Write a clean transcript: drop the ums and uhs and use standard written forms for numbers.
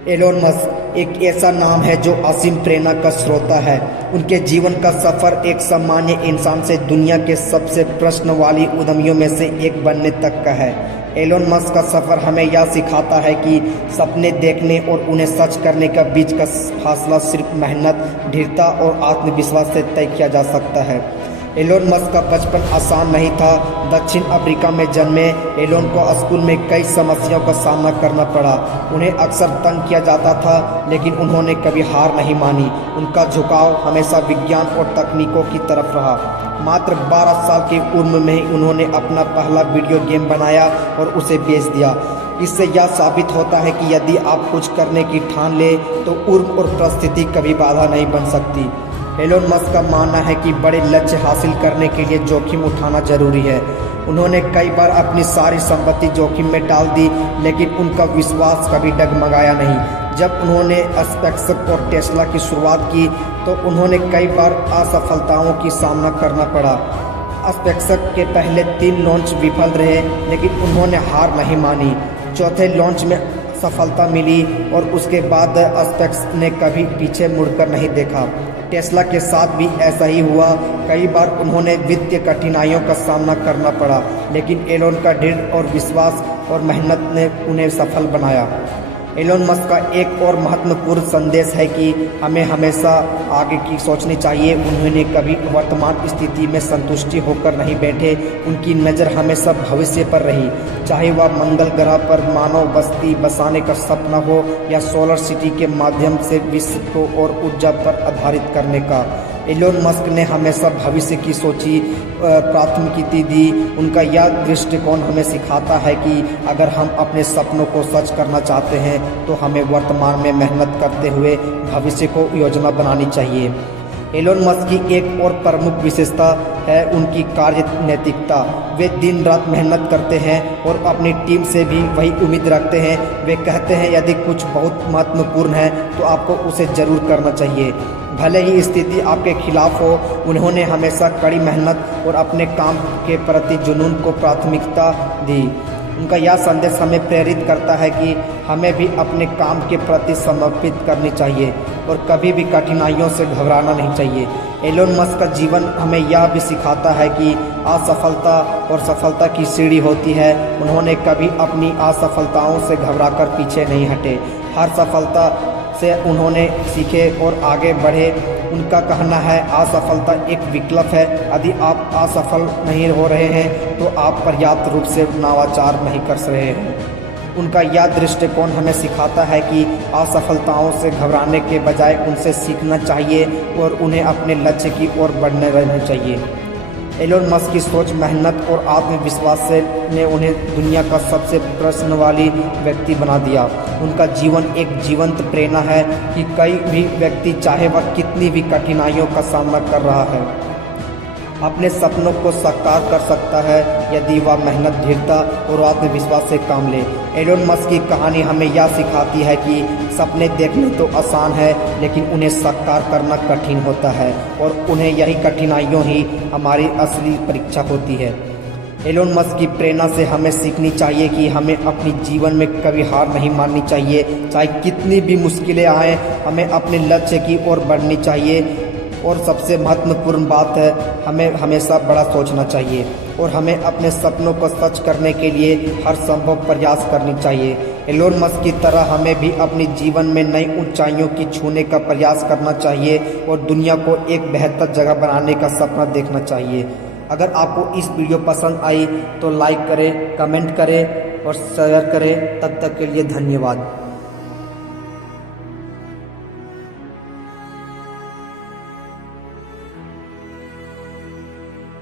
Elon Musk एक ऐसा नाम है जो असीम प्रेरणा का स्रोत है। उनके जीवन का सफर एक सामान्य इंसान से दुनिया के सबसे प्रश्न वाली उद्यमियों में से एक बनने तक का है। एलोन मस्क का सफर हमें यह सिखाता है कि सपने देखने और उन्हें सच करने का बीच का फासला सिर्फ मेहनत, दृढ़ता और आत्मविश्वास से तय किया जा सकता है। एलोन मस्क का बचपन आसान नहीं था। दक्षिण अफ्रीका में जन्मे एलोन को स्कूल में कई समस्याओं का सामना करना पड़ा। उन्हें अक्सर तंग किया जाता था, लेकिन उन्होंने कभी हार नहीं मानी। उनका झुकाव हमेशा विज्ञान और तकनीकों की तरफ रहा। मात्र 12 साल की उम्र में ही उन्होंने अपना पहला वीडियो गेम बनाया और उसे बेच दिया। इससे यह साबित होता है कि यदि आप कुछ करने की ठान ले तो उम्र और परिस्थिति कभी बाधा नहीं बन सकती। एलोन मस्क का मानना है कि बड़े लक्ष्य हासिल करने के लिए जोखिम उठाना जरूरी है। उन्होंने कई बार अपनी सारी संपत्ति जोखिम में डाल दी, लेकिन उनका विश्वास कभी डगमगाया नहीं। जब उन्होंने स्पेसएक्स और टेस्ला की शुरुआत की तो उन्होंने कई बार असफलताओं की सामना करना पड़ा। स्पेसएक्स के पहले 3 लॉन्च विफल रहे, लेकिन उन्होंने हार नहीं मानी। चौथे लॉन्च में सफलता मिली और उसके बाद स्पेसएक्स ने कभी पीछे मुड़कर नहीं देखा। टेस्ला के साथ भी ऐसा ही हुआ। कई बार उन्होंने वित्तीय कठिनाइयों का सामना करना पड़ा, लेकिन एलोन का दृढ़ और विश्वास और मेहनत ने उन्हें सफल बनाया। एलोन मस्क का एक और महत्वपूर्ण संदेश है कि हमें हमेशा आगे की सोचनी चाहिए। उन्होंने कभी वर्तमान स्थिति में संतुष्टि होकर नहीं बैठे। उनकी नज़र हमेशा भविष्य पर रही, चाहे वह मंगल ग्रह पर मानव बस्ती बसाने का सपना हो या सोलर सिटी के माध्यम से विश्व को और ऊर्जा पर आधारित करने का। एलोन मस्क ने हमेशा भविष्य की सोची, प्राथमिकता दी। उनका यह दृष्टिकोण हमें सिखाता है कि अगर हम अपने सपनों को सच करना चाहते हैं तो हमें वर्तमान में मेहनत करते हुए भविष्य को योजना बनानी चाहिए। एलोन मस्क की एक और प्रमुख विशेषता है उनकी कार्य नैतिकता। वे दिन रात मेहनत करते हैं और अपनी टीम से भी वही उम्मीद रखते हैं। वे कहते हैं यदि कुछ बहुत महत्वपूर्ण है तो आपको उसे जरूर करना चाहिए, भले ही स्थिति आपके खिलाफ हो। उन्होंने हमेशा कड़ी मेहनत और अपने काम के प्रति जुनून को प्राथमिकता दी। उनका यह संदेश हमें प्रेरित करता है कि हमें भी अपने काम के प्रति समर्पित करनी चाहिए और कभी भी कठिनाइयों से घबराना नहीं चाहिए। एलोन मस्क का जीवन हमें यह भी सिखाता है कि असफलता और सफलता की सीढ़ी होती है। उन्होंने कभी अपनी असफलताओं से घबराकर पीछे नहीं हटे। हर सफलता से उन्होंने सीखे और आगे बढ़े। उनका कहना है असफलता एक विकल्प है। यदि आप असफल नहीं हो रहे हैं तो आप पर्याप्त रूप से नवाचार नहीं कर रहे हैं। उनका यह दृष्टिकोण हमें सिखाता है कि असफलताओं से घबराने के बजाय उनसे सीखना चाहिए और उन्हें अपने लक्ष्य की ओर बढ़ने रहना चाहिए। एलोन मस्क की सोच, मेहनत और आत्मविश्वास ने उन्हें दुनिया का सबसे प्रश्न वाली व्यक्ति बना दिया। उनका जीवन एक जीवंत प्रेरणा है कि कोई भी व्यक्ति, चाहे वह कितनी भी कठिनाइयों का सामना कर रहा है, अपने सपनों को साकार कर सकता है यदि वह मेहनत, दृढ़ता और आत्मविश्वास से काम ले। एलोन मस्क की कहानी हमें यह सिखाती है कि सपने देखने तो आसान है, लेकिन उन्हें साकार करना कठिन होता है और उन्हें यही कठिनाइयों ही हमारी असली परीक्षा होती है। एलोन मस्क की प्रेरणा से हमें सीखनी चाहिए कि हमें अपने जीवन में कभी हार नहीं माननी चाहिए। चाहे कितनी भी मुश्किलें आएँ, हमें अपने लक्ष्य की ओर बढ़नी चाहिए। और सबसे महत्वपूर्ण बात है, हमें हमेशा बड़ा सोचना चाहिए और हमें अपने सपनों को सच करने के लिए हर संभव प्रयास करनी चाहिए। एलोन मस्क की तरह हमें भी अपने जीवन में नई ऊंचाइयों की छूने का प्रयास करना चाहिए और दुनिया को एक बेहतर जगह बनाने का सपना देखना चाहिए। अगर आपको इस वीडियो पसंद आई तो लाइक करें, कमेंट करें और शेयर करें। तब तक के लिए धन्यवाद।